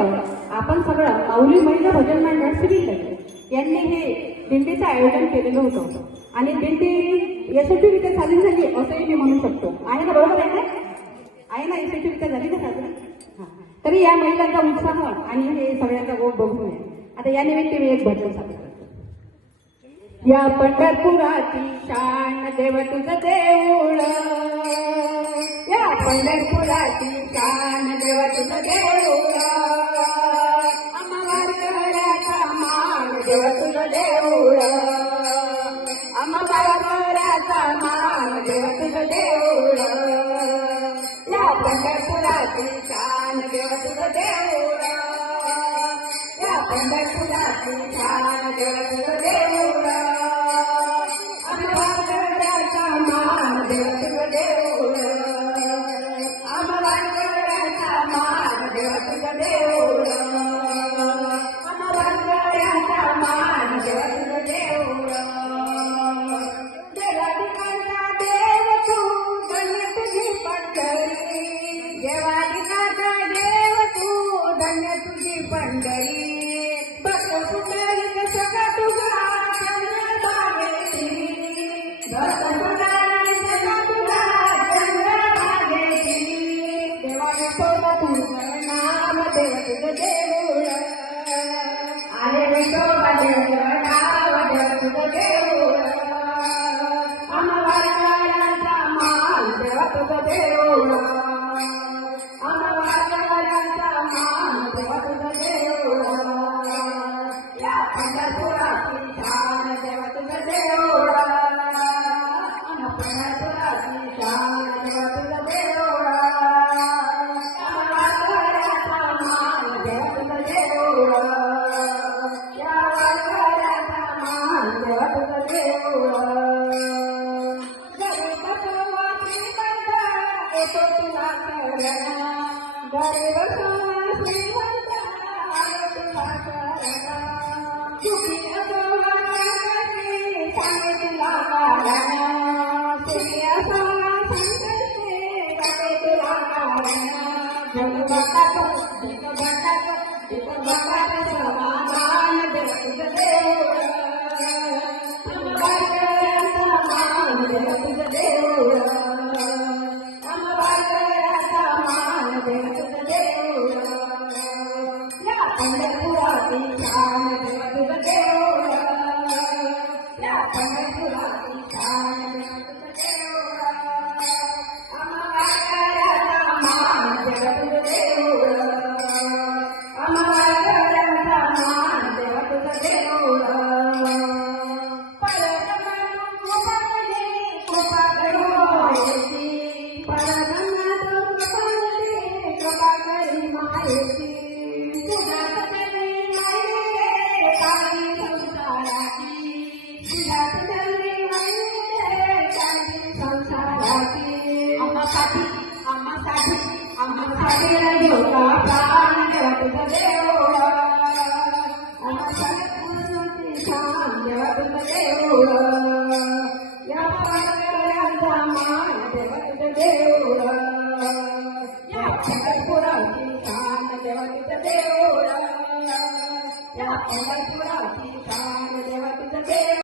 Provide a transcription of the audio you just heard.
आपण सगळं माऊली महिला भजन मंडळ श्रीलंका यांनी हे दिंडीचं आयोजन केलेलं होतं आणि दिंडी यशस्वीरित्या साजरी झाली असंही मी म्हणू शकतो. आहे ना, बरोबर आहे ना? आहे ना, यशस्वीरित्या झाली ना साजरी. तरी या महिलांचा उत्साह आणि हे सगळ्यांचा गोड बघून आहे. आता या निमित्त मी एक भजन सादर करतो. या पंढरपुराची शान देव तुझं देऊळ, या पंढरपुराची शान देव तुझं देऊळ, अमरवाराचा मान देव तुझं देऊळ, अमरवाराचा मान देव तुझं देऊळ, या पंढरपुराची शान देव तुझं देऊळ, या पंढरपुराची शान देव तुझं देऊळ, अमरवाराचा मान देव तुझं देऊळ, अमरवाराचा मान देव तुझं देऊळ, अमरवाराचा मान देव तुझं देऊळ. देवादिकाचा देव तू धन्य तुझी पंढरी, देवादिकाचा देव तू धन्य तुझी पंढरी, भक्त पुंडलिक सखा तुझा चंद्रभागेशी, भक्त पुंडलिक सखा तुझा चंद्रभागेशी, देवा विठोबा तुझं नाम देव तुझं देऊळ, आले विठोबा देव नाव देव तुझं देऊळ, अमरवाराचा मान देव तुझं देऊळ, अमरवाराचा मान देव तुझं देऊळ, या पंढरपुराची शान देव तुझं देऊळ, पंढरपुराची शान देव तुझं देऊळ, अमरवाराचा मान देव तुझं देऊळ, या वारकऱ्याचा मान देव तुझं देऊळ. गरीब सोवा श्रीमंत येतो तुला शरण, गरीब सोवा श्रीमंत आयो तुला शरण, सुखी असोवा संकटी सांगे तुला कारण, सुखी असोवा संकटी सांगे तुला कारण, जग भक्ताचं समाधान देव तुझं देऊळ, अमरवाराचा मान देव तुझं देऊळ, अमरवाराचा मान देव तुझं देऊळ, या पंढरपुराची शान देव तुझं देऊळ, या पंढरपुराची शान देव तुझं देऊळ, अमरवाराचा मान देव तुझं देऊळ, अमरवाराचा मान देव तुझं देऊळ. कृपा करी मायेची, परब्रह्माचं कृपा करी मायेची, तुझ्याच करी माये काळजी संसाराची, तुझ्याच करी माये काळजी संसाराची, आम्हासाठी आम्हासाठी आम्हासाठी राजोगा प्राण देव तुझं देऊळ, आम्हासाठी पुरुषांची शान देव तुझं देऊळ, या पंढरपुराचा मान देव तुझं देऊळ, या पंढरपुराची शान देव तुझं देऊळ, या पंढरपुराची